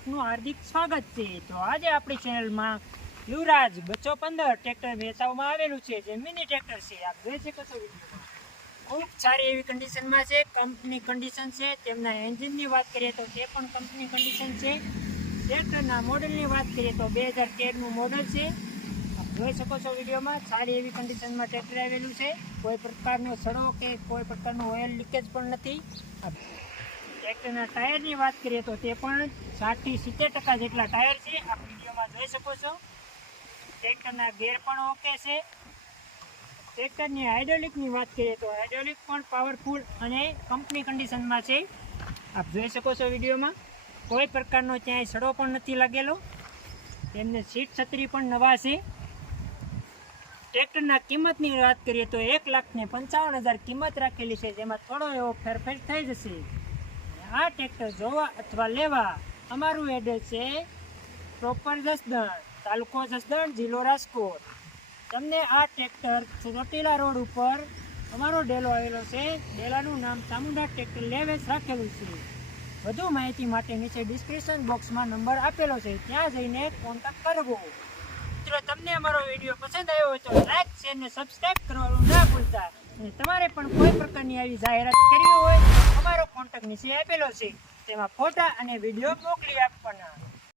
આપનું હાર્દિક સ્વાગત છે. તો આજે આપણી ચેનલમાં યુવરાજ બચ્ચો પંદર ટ્રેક્ટર વેચાવવામાં આવેલું છે, જે મિની ટ્રેક્ટર છે. આપ જોઈ શકો છો ખૂબ સારી એવી કન્ડિશનમાં છે કંપની કન્ડિશન છે. તેમના એન્જિનની વાત કરીએ તો તે પણ કંપની કન્ડિશન છે. ટ્રેક્ટરના મોડલની વાત કરીએ તો બે હજાર તેરનું મોડલ છે. આપ જોઈ શકો છો વિડીયોમાં, સારી એવી કન્ડિશનમાં ટ્રેક્ટર આવેલું છે. કોઈ પ્રકારનો સડો કે કોઈ પ્રકારનું ઓઇલ લીકેજ પણ નથી. ટ્રેક્ટરના ટાયરની વાત કરીએ તો તે પણ સાઠથી સિત્તેર ટકા જેટલા ટાયર છે. આપ વિડીયોમાં જોઈ શકો છો. ટ્રેક્ટરના ગેર પણ ઓકે છે. ટ્રેક્ટરની હાઇડ્રોલિકની વાત કરીએ તો હાઇડ્રોલિક પણ પાવરફુલ અને કંપની કન્ડિશનમાં છે. આપ જોઈ શકો છો વિડીયોમાં. કોઈ પ્રકારનો ક્યાંય સડો પણ નથી લાગેલો. તેમને સીટ છત્રી પણ નવા છે. ટ્રેક્ટરના કિંમતની વાત કરીએ તો એક લાખ ને પંચાવન હજાર કિંમત રાખેલી છે. જેમાં થોડો એવો ફેરફેર થઈ જશે. આ ટ્રેક્ટર જોવા અથવા લેવા, અમારું એડ્રેસ છે પ્રોપર જસદણ, તાલુકો જસદણ, જિલ્લો રાજકોટ. તમને આ ટ્રેક્ટર ચોટીલા રોડ ઉપર અમારો ડેલો આવેલો છે. ડેલાનું નામ ચામુંડા ટ્રેક્ટર લેવેસ રાખેલું છે. વધુ માહિતી માટે નીચે ડિસ્ક્રિપ્શન બોક્સમાં નંબર આપેલો છે. ત્યાં જઈને કોન્ટેક્ટ કરવો. મિત્રો, તમને અમારો વીડિયો પસંદ આવ્યો હોય તો લાઈક શેર ને સબસ્ક્રાઈબ કરવાનું ના ભૂલતા. અને તમારે પણ કોઈ પ્રકારની આવી જાહેરાત કરવી હોય અમારો કોન્ટેક્ટ નીચે આપેલો છે. તેમાં ફોટા અને વીડિયો મોકલી આપવાના.